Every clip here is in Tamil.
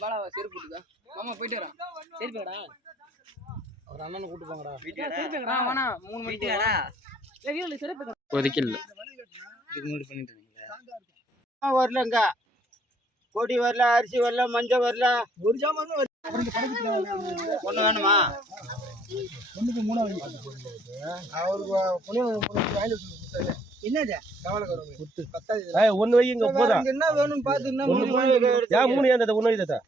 பாலாவா செருப்பு போட்டுக்கா மாமா போயிட்டு வரேன். செருப்புங்கடா ஒரு அண்ணனை கூட்டு போங்கடா. செருப்புங்கடா வேணா மூணு மணிக்குடா இல்லை செருப்பு இப்போதைக்கு இல்லை இதுக்கு வரலங்க கொடி வரல அரிசி வரல மஞ்சள் வரல. ஒரு ஜாமான் ஒண்ணு வேணுமா? ஒண்ணுக்கு மூணு அவருக்கு என்னது? ஒன்னு வை இங்க போதா இங்க என்ன வேணும் என்ன மூணு ஏன் ஒன்னு ஒண்ணுதான்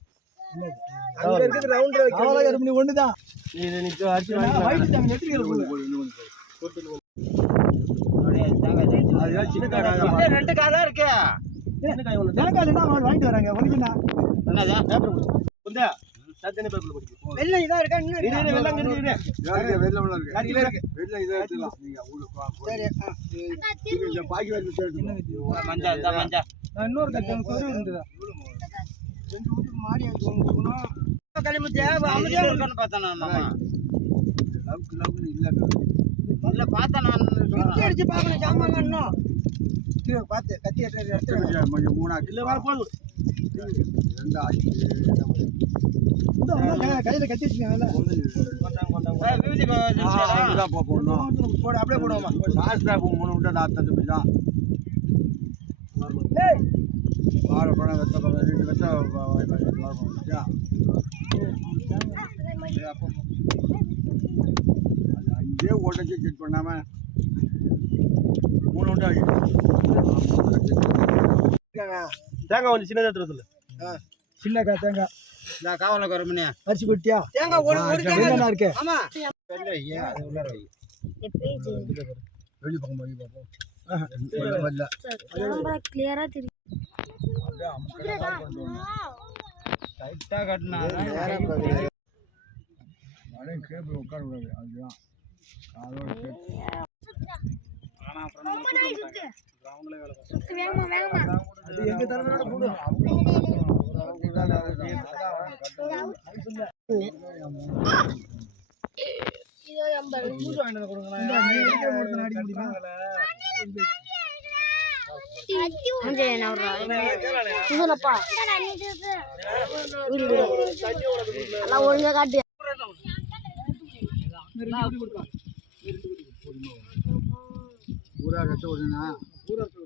வாங்க. ரெண்டு காய் தான். இருக்கு? வாங்கிட்டு வராங்க உனக்குண்ணா என்னது? பேப்பர் குந்தா தத்தனை பேப்பர்ல படிக்கும் வெள்ளை இதா இருக்கா? இன்னும் இது இருக்கா? வெள்ளம் இருக்கு? இது சரி, இருக்கு. சரி, ஆ. மஞ்சள் இதான் மஞ்சள் நான் இன்னொரு கட்டி சொருவி இருந்ததா ரெண்டு வீட்டுக்கு மாறி கொடுக்கணும் களிமுத்தியா அமைதியா இருக்கான்னு பார்த்தேன் நான் மாமா. இல்ல பார்த்தேன் நான். கத்தி அடிச்சு பார்க்கணும் ஜாமாங்க இன்னும். பார்த்து கத்தி எடுத்து எடுத்து இல்ல வர போதும் கையில கத்தி வச்சுக்கோங்கல்ல விபூதி போடு அப்படியே போடுவோமா டேய் இதே ஓட்டச்சு செக் பண்ணாம மூணு உண்டா தேங்காய். கொஞ்சம் சின்னதா எடுத்து சொல்லு. சின்னக்கா தேங்காய். நான் காவல குறமணியா அரிசி கொட்டியா தேங்காய் ஒரு ஒரு தேங்காய் இருக்கு? ஆமா. வெளி பக்கம் போய் பார்ப்போம். கேமரா கிளியரா தெரியும் டைட்டா கட்டினா அதே கேபிள் உட்கார கூடாது. அதுதான். அதோட ஒழுங்கா காட்டு 不在这儿 रहता